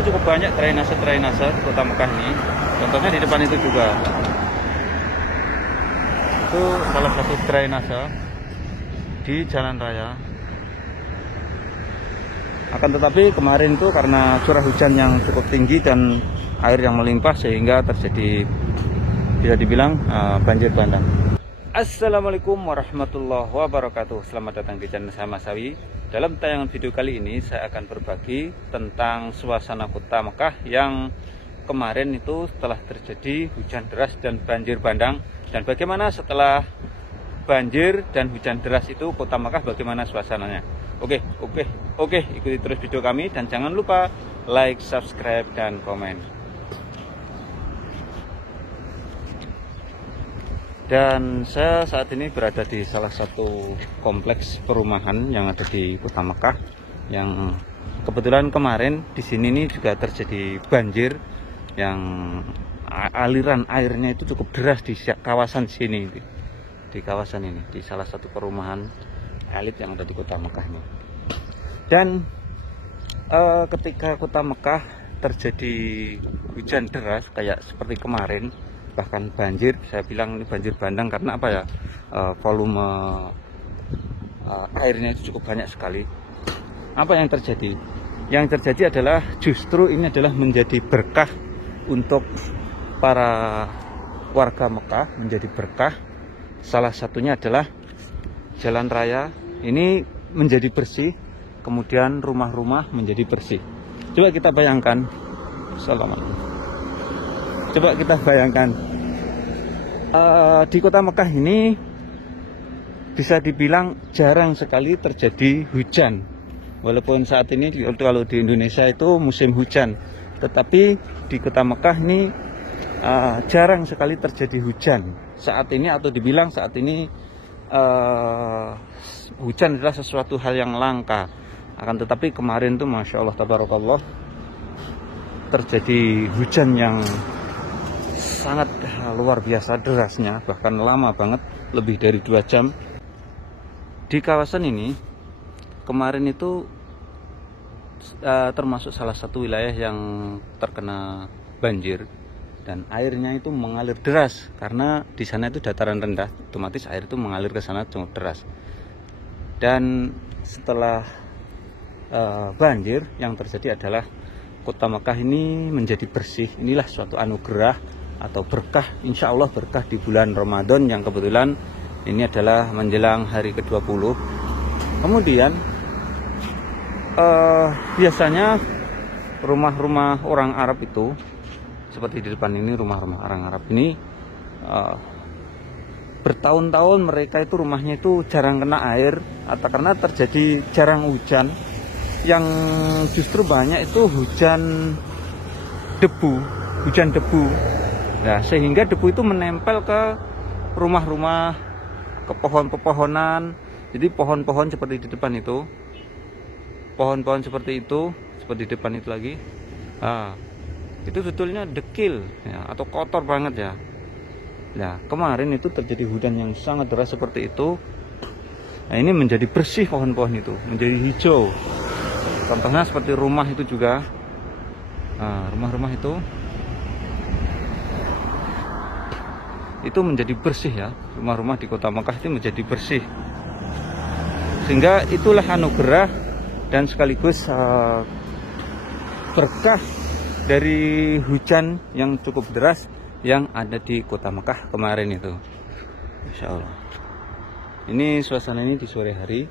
ini cukup banyak drainase Kota Mekah ini. Contohnya di depan itu juga. Itu salah satu drainase di jalan raya. Akan tetapi kemarin itu karena curah hujan yang cukup tinggi dan air yang melimpah sehingga terjadi bisa dibilang banjir bandang. Assalamualaikum warahmatullahi wabarakatuh. Selamat datang di channel saya Mas Sawi. Dalam tayangan video kali ini saya akan berbagi tentang suasana Kota Mekah yang kemarin itu setelah terjadi hujan deras dan banjir bandang, dan bagaimana setelah banjir dan hujan deras itu Kota Mekah bagaimana suasananya. Oke, ikuti terus video kami dan jangan lupa like, subscribe, dan komen. Dan saya saat ini berada di salah satu kompleks perumahan yang ada di Kota Mekah, yang kebetulan kemarin di sini nih juga terjadi banjir yang aliran airnya itu cukup deras di kawasan sini, di kawasan ini, di salah satu perumahan elit yang ada di Kota Mekah nih. Dan ketika Kota Mekah terjadi hujan deras kayak seperti kemarin, bahkan banjir, saya bilang ini banjir bandang karena apa ya, volume airnya itu cukup banyak sekali. Apa yang terjadi? Yang terjadi adalah justru ini adalah menjadi berkah untuk para warga Mekah, menjadi berkah. Salah satunya adalah jalan raya ini menjadi bersih, kemudian rumah-rumah menjadi bersih. Coba kita bayangkan, Assalamualaikum. Coba kita bayangkan di Kota Mekah ini bisa dibilang jarang sekali terjadi hujan. Walaupun saat ini kalau di Indonesia itu musim hujan, tetapi di Kota Mekah ini jarang sekali terjadi hujan saat ini, atau dibilang saat ini hujan adalah sesuatu hal yang langka. Akan tetapi kemarin tuh Masya Allah Tabarakallah terjadi hujan yang sangat luar biasa derasnya, bahkan lama banget, lebih dari 2 jam. Di kawasan ini kemarin itu termasuk salah satu wilayah yang terkena banjir, dan airnya itu mengalir deras karena di sana itu dataran rendah, otomatis air itu mengalir ke sana cukup deras. Dan setelah banjir, yang terjadi adalah Kota Mekah ini menjadi bersih. Inilah suatu anugerah atau berkah, insya Allah berkah di bulan Ramadan yang kebetulan ini adalah menjelang hari ke-20. Kemudian biasanya rumah-rumah orang Arab itu seperti di depan ini, rumah-rumah orang Arab ini bertahun-tahun mereka itu rumahnya itu jarang kena air, atau karena terjadi jarang hujan, yang justru banyak itu hujan debu. Nah, sehingga debu itu menempel ke rumah-rumah, ke pohon-pepohonan. Jadi pohon-pohon seperti di depan itu, pohon-pohon seperti itu, seperti di depan itu lagi, itu sebetulnya dekil ya, atau kotor banget ya. Nah, kemarin itu terjadi hujan yang sangat deras seperti itu. Nah, ini menjadi bersih pohon-pohon itu, menjadi hijau. Contohnya seperti rumah itu juga, rumah-rumah itu menjadi bersih ya. Rumah-rumah di Kota Mekah itu menjadi bersih, sehingga itulah anugerah dan sekaligus berkah dari hujan yang cukup deras yang ada di Kota Mekah kemarin itu. Insya Allah. Ini suasana ini di sore hari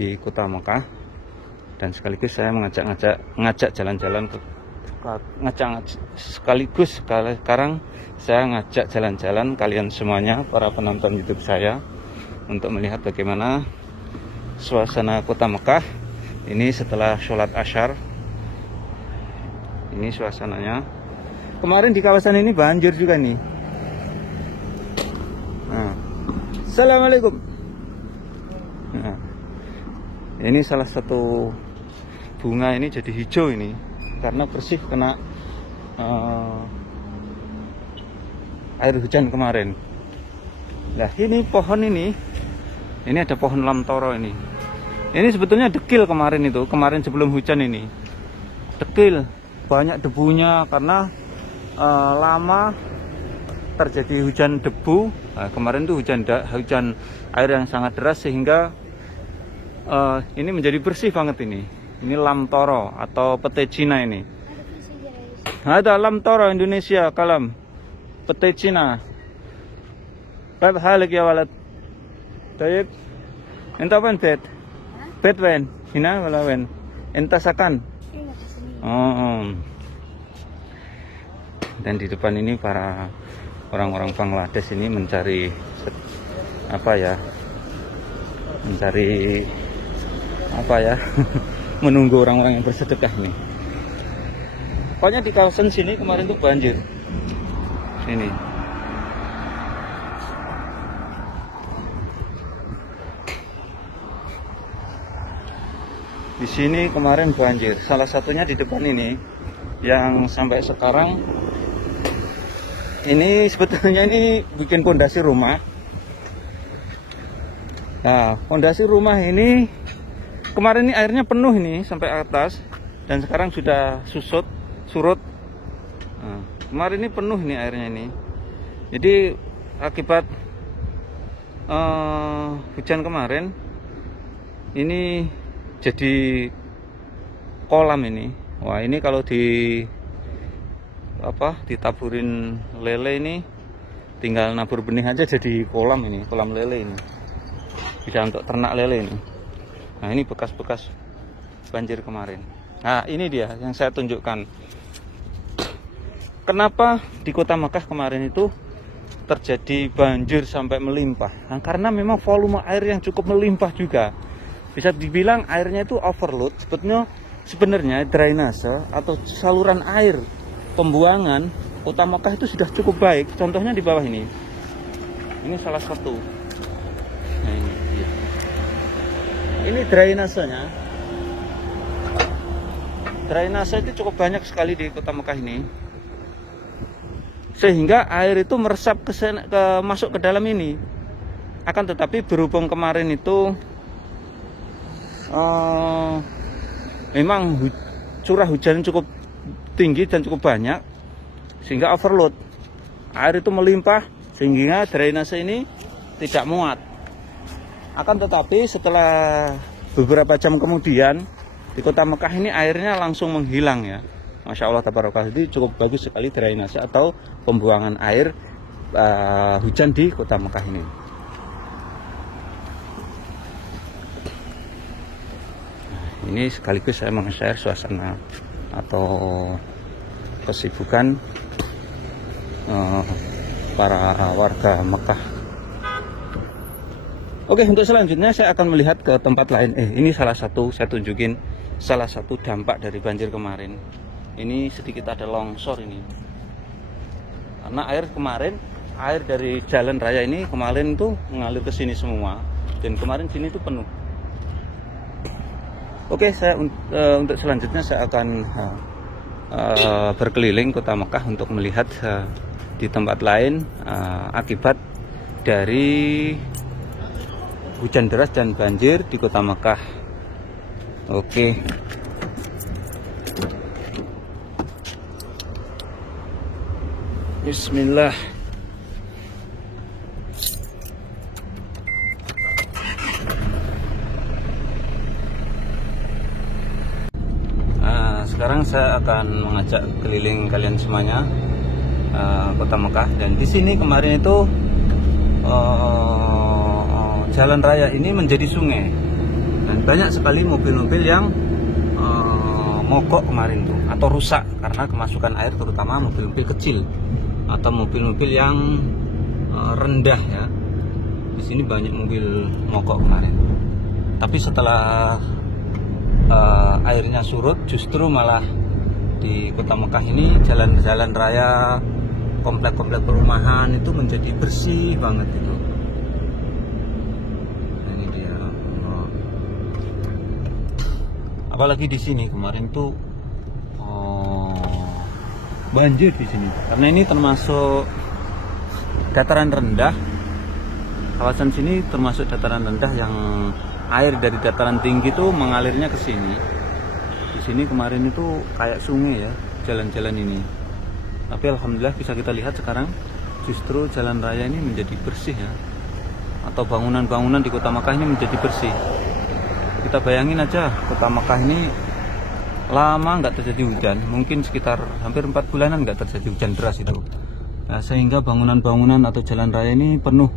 di Kota Mekah, dan sekaligus saya ngajak jalan-jalan sekaligus sekarang saya ngajak jalan-jalan kalian semuanya, para penonton YouTube saya, untuk melihat bagaimana suasana Kota Mekah ini setelah sholat Asyar. Ini suasananya. Kemarin di kawasan ini banjir juga nih. Assalamualaikum. Ini salah satu bunga ini jadi hijau ini karena bersih kena air hujan kemarin. Nah, ini pohon ini ada pohon lamtoro ini. Ini sebetulnya dekil kemarin itu, kemarin sebelum hujan ini. dekil, banyak debunya karena lama terjadi hujan debu. Nah, kemarin tuh hujan air yang sangat deras sehingga ini menjadi bersih banget ini. Ini lam toro atau pete Cina ini. Ada lam toro Indonesia kalam pete Cina. Kayf halik ya walad? Tayyib. Enta wen bet? Bet wen? Hina wala wen? Enta sakan? Oh. Dan di depan ini para orang-orang Bangladesh ini mencari menunggu orang-orang yang bersedekah ini. Pokoknya di kawasan sini kemarin tuh banjir. Sini. Di sini kemarin banjir. Salah satunya di depan ini yang sampai sekarang ini sebetulnya ini bikin pondasi rumah. Nah, pondasi rumah ini kemarin ini airnya penuh ini sampai atas dan sekarang sudah surut. Nah, kemarin ini penuh nih airnya ini. Jadi akibat hujan kemarin ini jadi kolam ini. Wah, ini kalau ditaburin lele ini tinggal nabur benih aja jadi kolam ini, kolam lele ini. Bisa untuk ternak lele ini. Nah, ini bekas-bekas banjir kemarin. Nah, ini dia yang saya tunjukkan. Kenapa di Kota Mekah kemarin itu terjadi banjir sampai melimpah? Nah, karena memang volume air yang cukup melimpah juga. Bisa dibilang airnya itu overload. Sebenarnya drainase atau saluran air pembuangan Kota Mekah itu sudah cukup baik. Contohnya di bawah ini. Ini salah satu. Nah, ini dia. Ini drainasenya. Drainase itu cukup banyak sekali di Kota Mekah ini. Sehingga air itu meresap masuk ke dalam ini. Akan tetapi berhubung kemarin itu memang curah hujan cukup tinggi dan cukup banyak sehingga overload, air itu melimpah sehingga drainase ini tidak muat. Akan tetapi setelah beberapa jam kemudian di Kota Mekah ini airnya langsung menghilang ya. Masya Allah tabarakallah. Jadi cukup bagus sekali drainase atau pembuangan air hujan di Kota Mekah ini. Ini sekaligus saya meng-share suasana atau kesibukan para warga Mekah. Oke, untuk selanjutnya saya akan melihat ke tempat lain. Ini saya tunjukin salah satu dampak dari banjir kemarin. Ini sedikit ada longsor ini. Karena air dari jalan raya ini kemarin tuh mengalir ke sini semua dan kemarin sini tuh penuh. Oke, untuk selanjutnya saya akan berkeliling Kota Mekah untuk melihat di tempat lain akibat dari hujan deras dan banjir di Kota Mekah. Oke. Bismillah. Sekarang saya akan mengajak keliling kalian semuanya Kota Mekah. Dan di sini kemarin itu jalan raya ini menjadi sungai dan banyak sekali mobil-mobil yang mogok kemarin tuh atau rusak karena kemasukan air, terutama mobil-mobil kecil atau mobil-mobil yang rendah ya. Di sini banyak mobil mogok kemarin. Tapi setelah airnya surut, justru malah di Kota Mekah ini jalan-jalan raya, komplek-komplek perumahan itu menjadi bersih banget itu. Nah, ini dia. Apalagi di sini kemarin tuh banjir di sini. Karena ini termasuk dataran rendah. Kawasan sini termasuk dataran rendah yang air dari dataran tinggi itu mengalirnya ke sini. Di Di sini kemarin itu kayak sungai ya, jalan-jalan ini. Tapi alhamdulillah bisa kita lihat sekarang justru jalan raya ini menjadi bersih ya. Atau bangunan-bangunan di Kota Makkah ini menjadi bersih. Kita bayangin aja, Kota Makkah ini lama nggak terjadi hujan, mungkin sekitar hampir 4 bulanan nggak terjadi hujan deras itu. Nah, sehingga bangunan-bangunan atau jalan raya ini penuh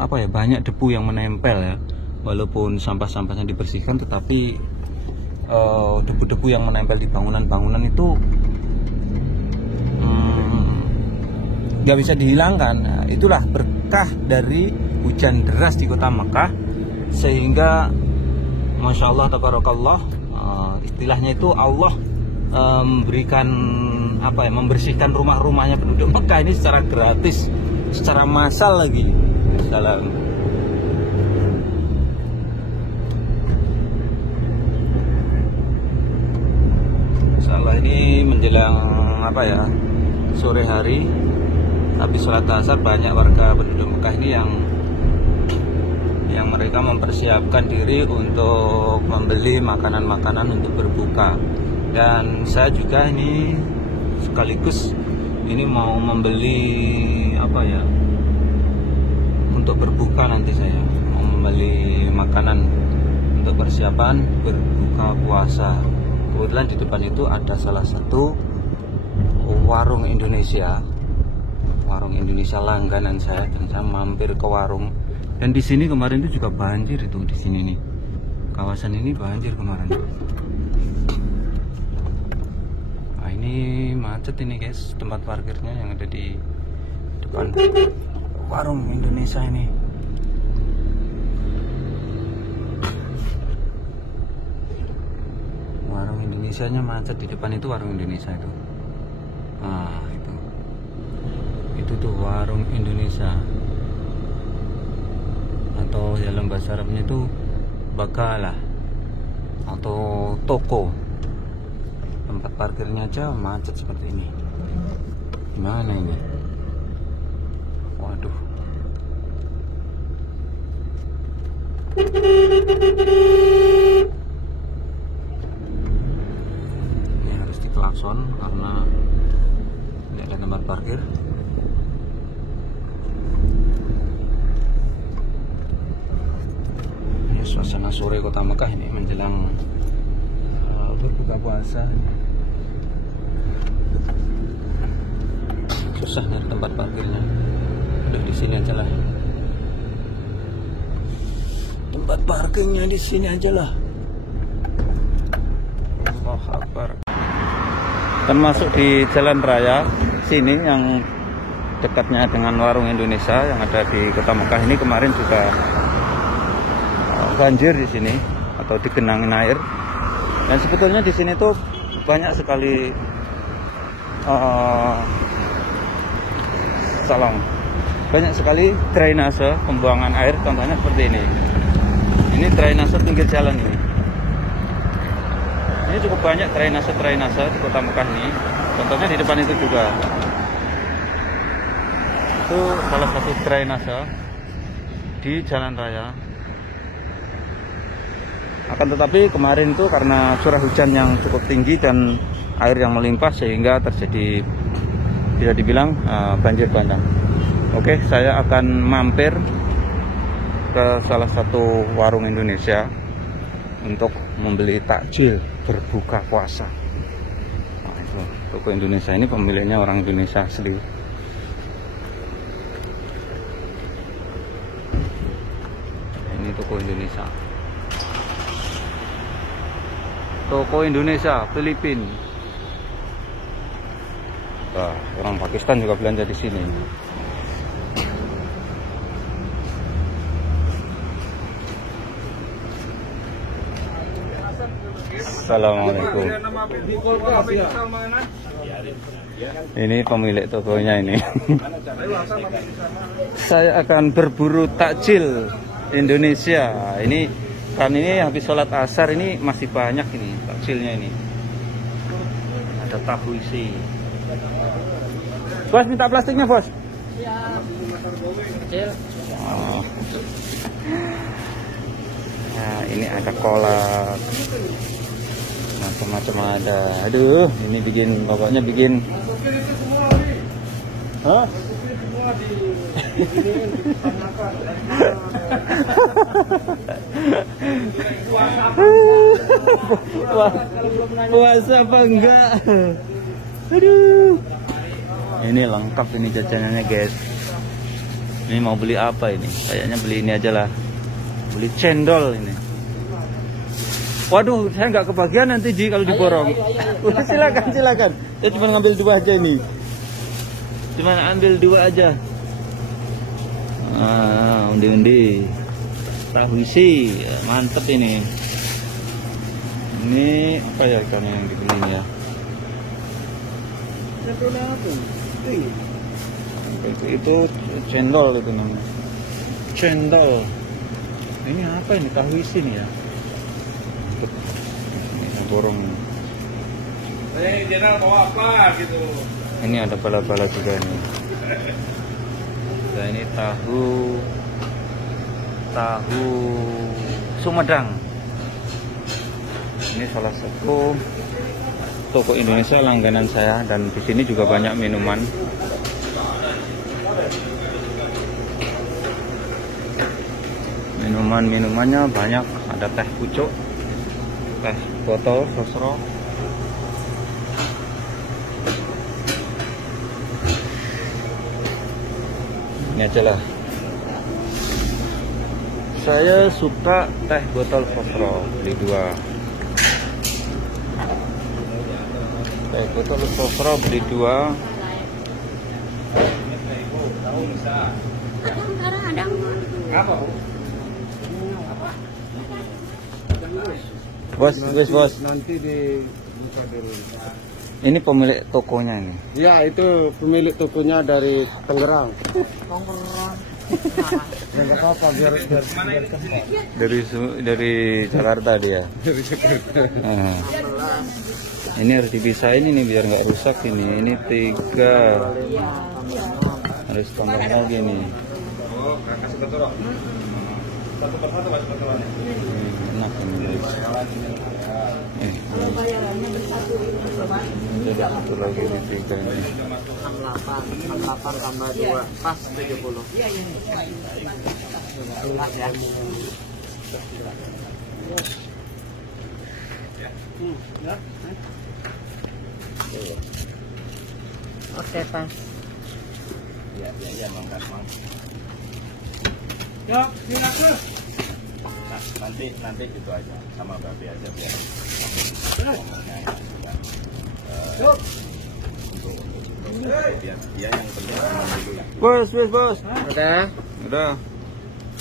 banyak debu yang menempel ya. Walaupun sampah-sampahnya dibersihkan, tetapi debu-debu yang menempel di bangunan-bangunan itu nggak bisa dihilangkan. Nah, itulah berkah dari hujan deras di Kota Makkah, sehingga Masya Allah tabarakallah, istilahnya itu Allah memberikan membersihkan rumah-rumahnya penduduk Makkah ini secara gratis, secara massal lagi. Salam. Salah ini menjelang sore hari, habis sholat asar, banyak warga penduduk Mekah ini yang mereka mempersiapkan diri untuk membeli makanan-makanan untuk berbuka. Dan saya juga ini sekaligus ini mau membeli untuk berbuka. Nanti saya mau membeli makanan untuk persiapan berbuka puasa. Kebetulan di depan itu ada salah satu warung Indonesia langganan saya, dan saya mampir ke warung. Dan di sini kemarin itu juga banjir itu, di sini nih. Kawasan ini banjir kemarin. Nah, ini macet ini guys, tempat parkirnya yang ada di depan warung Indonesia ini. Warung Indonesianya macet, di depan itu warung Indonesia itu. Nah, itu tuh warung Indonesia, atau dalam bahasa Arabnya itu bakalah atau toko. Tempat parkirnya aja macet seperti ini. Gimana ini? Waduh. Ini harus diklakson karena ini ada tempat parkir. Suasana sore Kota Makkah ini menjelang berbuka puasa. Susah nyari tempat parkirnya. Udah di sini aja lah. Tempat parkirnya di sini aja lah. Allahu Akbar. Termasuk di jalan raya sini yang dekatnya dengan warung Indonesia yang ada di Kota Makkah ini, kemarin juga banjir di sini atau digenangin air. Dan sebetulnya di sini tuh banyak sekali banyak sekali drainase pembuangan air. Contohnya seperti ini. Ini drainase pinggir jalan ini. Ini cukup banyak drainase di Kota Makkah ini. Contohnya di depan itu juga. Itu salah satu drainase di jalan raya. Akan tetapi kemarin itu karena curah hujan yang cukup tinggi dan air yang melimpah, sehingga terjadi bisa dibilang banjir bandang. Oke, saya akan mampir ke salah satu warung Indonesia untuk membeli takjil berbuka puasa. Nah, itu toko Indonesia ini pemiliknya orang Indonesia asli. Ini toko Indonesia. Toko Indonesia Filipina. Nah, orang Pakistan juga belanja di sini. Assalamualaikum. Ini pemilik tokonya ini. Saya akan berburu takjil Indonesia. Kan ini habis sholat asar ini masih banyak ini takjilnya ini. Ada tahu isi. Bos, minta plastiknya bos. Iya. Kecil. Oh. Nah, ini ada kolak. macam-macam ada. Aduh, ini bikin bapaknya bikin. Hah? Puasa apa enggak? Aduh. Ini lengkap ini jajanannya, guys. Ini mau beli apa ini? Kayaknya beli ini aja lah. Beli cendol ini. Waduh, saya nggak kebagian nanti Ji kalau diborong. Silakan, silakan. Saya cuma ngambil 2 aja ini. Cuma ambil 2 aja. Undi-undi. Tahu isi, mantep ini. Ini apa ya ikan yang dibeli ini ya? Itu cendol itu namanya. Cendol. Ini apa ini? Tahu isi nih ya. Ini borong. Jenderal bawa apa gitu? Ini ada bala-bala juga nih. Nah, ini tahu Sumedang. Ini salah satu toko Indonesia langganan saya, dan di sini juga banyak minuman. Minumannya banyak, ada teh pucuk, teh botol, sosro. Ini aja lah. Saya suka teh botol sosro, beli 2. Teh botol sosro beli 2. Apa? Bos. Nanti dibuka dulu. Ini pemilik tokonya ini. Ya, itu pemilik tokonya dari Tangerang. Ya nggak apa-apa biar Dari Jakarta dia. dari Jakarta. Nah, ini harus dipisahin ini biar nggak rusak ini. Ini 3. Harus tambah lagi nih. Oh, kasih betul. Satu persatu Mas betulan. Enak ini guys. Kalau bayarannya bersatu itu coba. Jadi satu lagi ini 3 ini. 68 tambah 2 pas 70. Iya. Pas ya. Oke, pas. Iya, mangkat. Yuk, silakan. Nah, nanti gitu aja sama babi aja biar. Yuk. Dia yang penting dulu ya. Bos. Udah. Udah.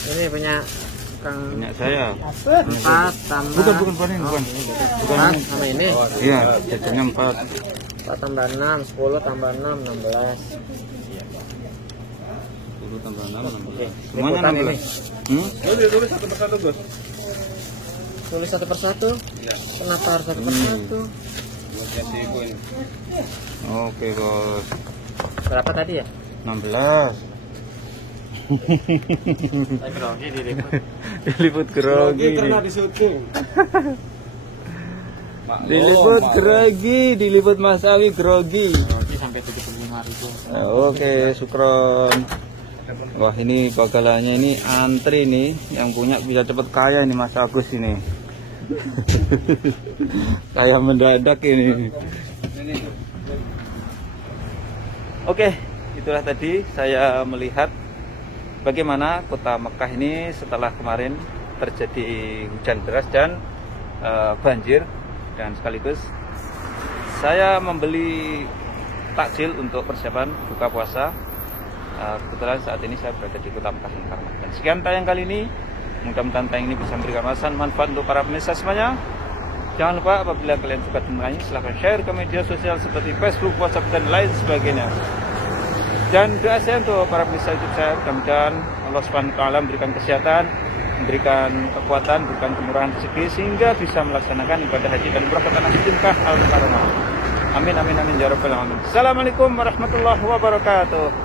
Ini punya Kang Punya saya. 4 tambah. Bukan ini, bukan. Bukan Pas ini. sama ini. Iya, jajannya 4. 4 tambah 6, 10 tambah 6, 16. 10 tambah 6, 16. Oke, Semuanya liputan 16. ini. Tulis satu persatu, Gus. Tulis 1 persatu. Iya. Kenapa harus 1 persatu? Buat jadi poin. Oke, Bos. Berapa tadi ya? 16. Grogi diliput. Diliput grogi. Karena di syuting. Diliput Mas Awi grogi. Grogi sampai 75.000. Oke, syukron. Wah, ini bakalannya ini antri nih, yang punya bisa cepet kaya ini Mas Agus ini. Kaya mendadak ini. Oke, itulah tadi saya melihat bagaimana kota Mekah ini setelah kemarin terjadi hujan deras dan banjir, dan sekaligus saya membeli takjil untuk persiapan buka puasa. Kebetulan saat ini saya berada di kota Mekah Mukarramah. Dan sekian tayang kali ini. Mudah-mudahan tayang ini bisa memberikan manfaat untuk para pemirsa semuanya. Jangan lupa apabila kalian suka dengan ini, silahkan share ke media sosial seperti Facebook, WhatsApp, dan lain sebagainya. Dan doa saya untuk para pemirsa YouTube saya, mudah-mudahan Allah SWT memberikan kesehatan, memberikan kekuatan, memberikan kemurahan rezeki, sehingga bisa melaksanakan ibadah haji dan umrah ke tanah suci Mekah Al-Mukarramah. Amin, amin, amin, ya rabbal alamin. Assalamualaikum warahmatullahi wabarakatuh.